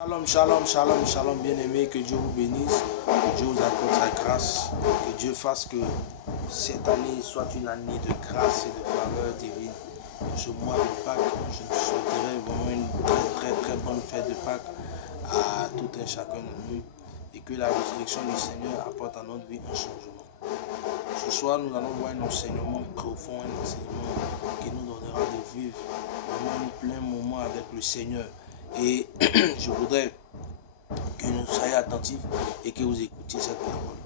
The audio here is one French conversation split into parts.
Shalom, shalom, shalom, shalom, bien-aimés, que Dieu vous bénisse, que Dieu vous accorde sa grâce, que Dieu fasse que cette année soit une année de grâce et de faveur divine. Ce mois de Pâques, je vous souhaiterais vraiment une très bonne fête de Pâques à tout un chacun de nous et que la résurrection du Seigneur apporte à notre vie un changement. Ce soir, nous allons voir un enseignement profond, un enseignement qui nous donnera de vivre vraiment un plein moment avec le Seigneur. Et je voudrais que nous soyons attentifs et que vous écoutiez cette parole.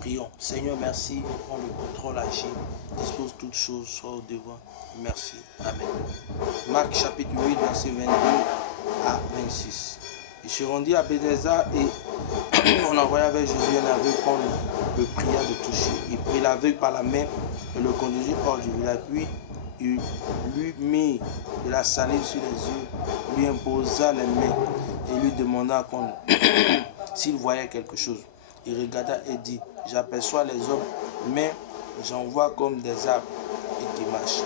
Prions. Seigneur, merci. Prends le contrôle, agis. Dispose toutes choses, sois au devant. Merci. Amen. Marc chapitre 8, verset 22 à 26. Il se rendit à Béthesda et on envoya vers Jésus un aveugle qu'on le pria de toucher. Il prit l'aveugle par la main et le conduisit hors du village. Puis il lui mit de la salive sur les yeux, lui imposa les mains et lui demanda s'il voyait quelque chose. Il regarda et dit, j'aperçois les hommes, mais j'en vois comme des arbres et qui marchent.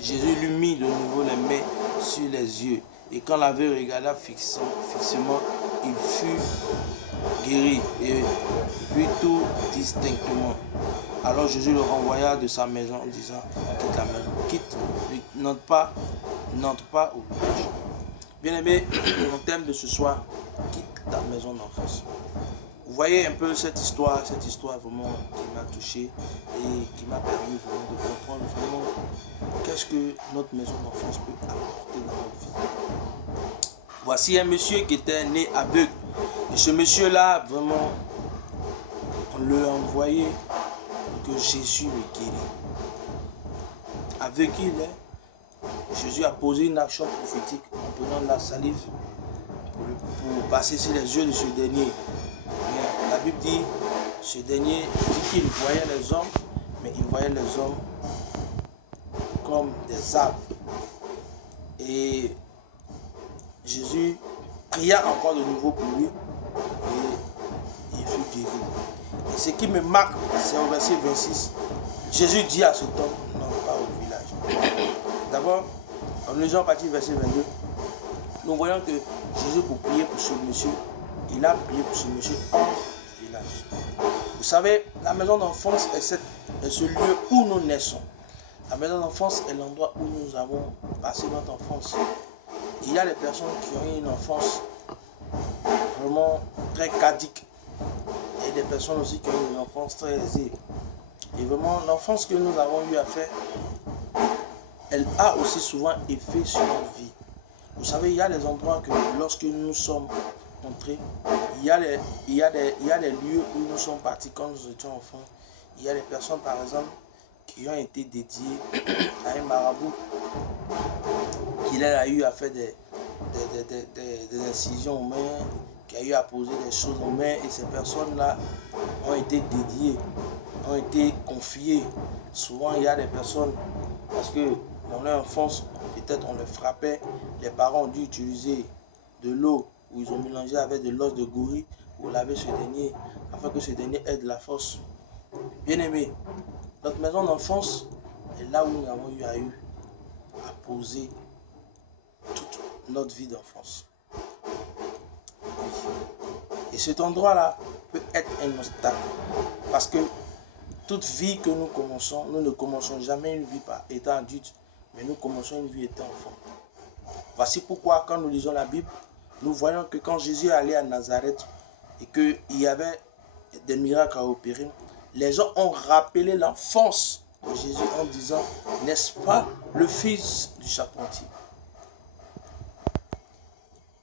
Jésus lui mit de nouveau les mains sur les yeux, et quand l'aveugle regarda fixement, il fut guéri et vit tout distinctement. Alors Jésus le renvoya de sa maison en disant, quitte la maison, n'entre pas au village. Bien-aimé, mon thème de ce soir, quitte ta maison d'enfance. Vous voyez un peu cette histoire vraiment qui m'a touché et qui m'a permis vraiment de comprendre vraiment qu'est-ce que notre maison d'enfance peut apporter dans notre vie. Voici un monsieur qui était né aveugle. Et ce monsieur-là, vraiment, on l'a envoyé que Jésus le guérit. Avec qui il est, Jésus a posé une action prophétique en prenant de la salive pour passer sur les yeux de ce dernier. Mais la Bible dit, ce dernier dit qu'il voyait les hommes, mais il voyait les hommes comme des arbres. Et Jésus pria encore de nouveau pour lui et il fut guéri. Et ce qui me marque, c'est au verset 26. Jésus dit à cet homme, n'entre pas au village. D'abord, en lisant à partir du verset 22, nous voyons que Jésus, pour prier pour ce monsieur, il a prié pour ce monsieur hors du village. Vous savez, la maison d'enfance est ce lieu où nous naissons. La maison d'enfance est l'endroit où nous avons passé notre enfance. Il y a des personnes qui ont eu une enfance vraiment très cadique. Et des personnes aussi qui ont eu une enfance très aisée. Et vraiment, l'enfance que nous avons eu à faire, elle a aussi souvent effet sur notre vie. Vous savez, il y a des endroits que lorsque nous sommes entrés, il y a des lieux où nous sommes partis quand nous étions enfants. Il y a des personnes, par exemple, qui ont été dédiées à un marabout, qui a eu à faire des incisions aux mains, qui a eu à poser des choses aux mains, et ces personnes-là ont été dédiées, ont été confiées. Souvent, il y a des personnes, parce que dans leur enfance, peut-être on les frappait, les parents ont dû utiliser de l'eau, où ils ont mélangé avec de l'os de gorille, pour laver ce dernier, afin que ce dernier ait de la force. Bien-aimé, notre maison d'enfance est là où nous avons eu à poser toute notre vie d'enfance. Et cet endroit-là peut être un obstacle. Parce que toute vie que nous commençons, nous ne commençons jamais une vie par étant adulte, mais nous commençons une vie étant enfant. Voici pourquoi quand nous lisons la Bible, nous voyons que quand Jésus est allé à Nazareth et qu'il y avait des miracles à opérer, les gens ont rappelé l'enfance de Jésus en disant, n'est-ce pas le fils du charpentier?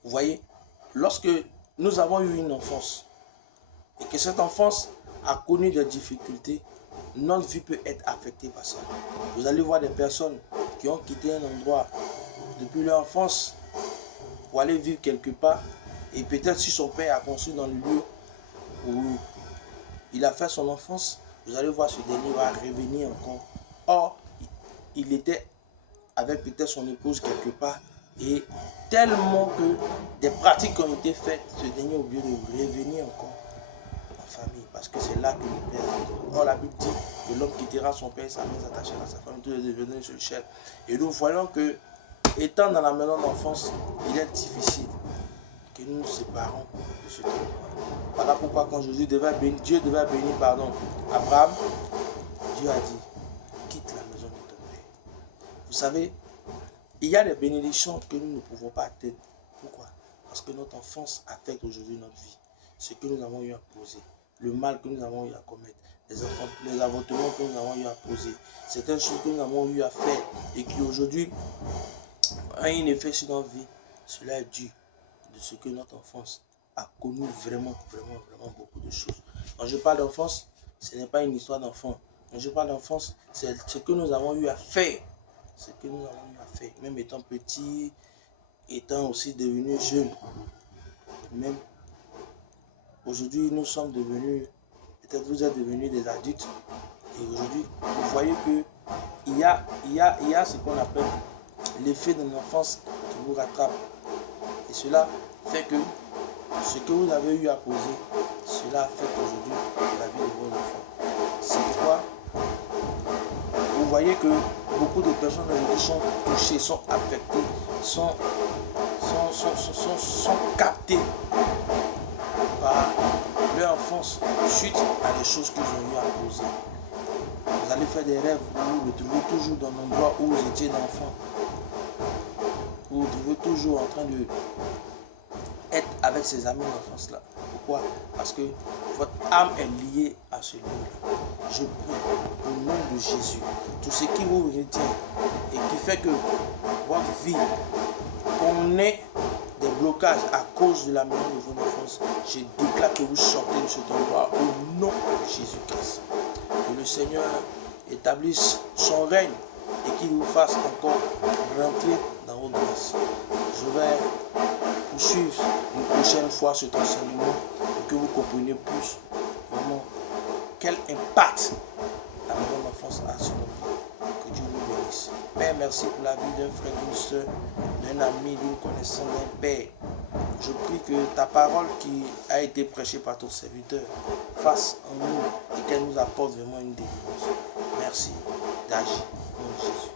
Vous voyez, lorsque nous avons eu une enfance et que cette enfance a connu des difficultés, notre vie peut être affectée par ça. Vous allez voir des personnes qui ont quitté un endroit depuis leur enfance pour aller vivre quelque part, et peut-être si son père a conçu dans le lieu où il a fait son enfance, vous allez voir ce dernier va revenir encore. Or, il était avec peut-être son épouse quelque part, et tellement que des pratiques ont été faites, ce dernier a oublié de revenir encore en famille, parce que c'est là que le père est. Or, la Bible dit que l'homme quittera son père et sa mère, s'attachera à sa femme, tout est devenu sur le chef. Et nous voyons que, étant dans la maison d'enfance, il est difficile. que nous nous séparons de ce temps. Voilà pourquoi quand Dieu devait bénir Abraham, Dieu a dit, quitte la maison de ton père. Vous savez, il y a des bénédictions que nous ne pouvons pas atteindre. Pourquoi? Parce que notre enfance affecte aujourd'hui notre vie. Ce que nous avons eu à poser, le mal que nous avons eu à commettre, les avortements que nous avons eu à poser, certaines choses que nous avons eu à faire et qui aujourd'hui ont un effet sur notre vie, cela est dû de ce que notre enfance a connu vraiment beaucoup de choses. Quand je parle d'enfance, ce n'est pas une histoire d'enfant. Quand je parle d'enfance, c'est ce que nous avons eu à faire. Ce que nous avons eu à faire, même étant petit, étant aussi devenu jeune. Même aujourd'hui, nous sommes devenus, peut-être vous êtes devenus des adultes. Et aujourd'hui, vous voyez que il y a ce qu'on appelle l'effet de l'enfance qui vous rattrape. Et cela fait que ce que vous avez eu à poser, cela affecte aujourd'hui la vie de vos enfants. C'est pourquoi vous voyez que beaucoup de personnes aujourd'hui sont touchées, sont affectées, sont captées par leur enfance suite à des choses qu'ils ont eu à poser. Vous allez faire des rêves où vous vous trouvez toujours dans l'endroit où vous étiez d'enfant. Vous vous trouvez toujours en train de être avec ses amis d'enfance là. Pourquoi? Parce que votre âme est liée à ce lieu-là. Je prie au nom de Jésus, tout ce qui vous retient et qui fait que votre vie, qu'on ait des blocages à cause de la mémoire de votre enfance, je déclare que vous sortez de cet endroit au nom de Jésus-Christ. Que le Seigneur établisse son règne et qu'il vous fasse encore rentrer dans vos grâces. Je vais poursuivre une prochaine fois cet enseignement pour que vous compreniez plus vraiment quel impact la maison d'enfance a sur notre vie. Que Dieu vous bénisse. Père, merci pour la vie d'un frère, d'une soeur, d'un ami, d'une connaissance, d'un père. Je prie que ta parole qui a été prêchée par ton serviteur fasse en nous et qu'elle nous apporte vraiment une délivrance. Merci d'agir au nom de Jésus.